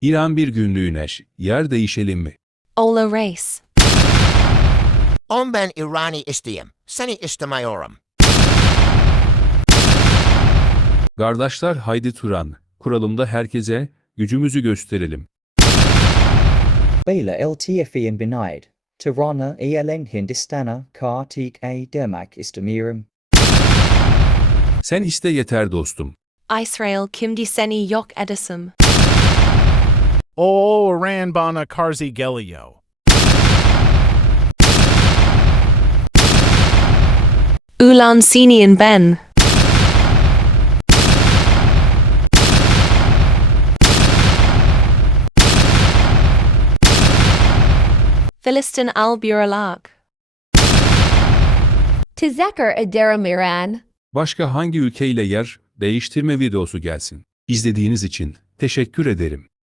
İran bir günlüğüne yer değişelim mi? Ola race. On ben İrani isteyim. Seni istemiyorum. Kardeşler haydi Turan, kuralımda herkese gücümüzü gösterelim. Bela LTFE Binaid. Tirana ELN Hindistana Kartik A Demak Istamirim. Sen iste yeter dostum. Israel kimdi seni yok edisum. O Iran bana Karzi Gelio. Ulan sinian ben. Philistin al Buralak. Tezeker Aderamiran. Başka hangi ülkeyle yer değiştirme videosu gelsin? İzlediğiniz için teşekkür ederim.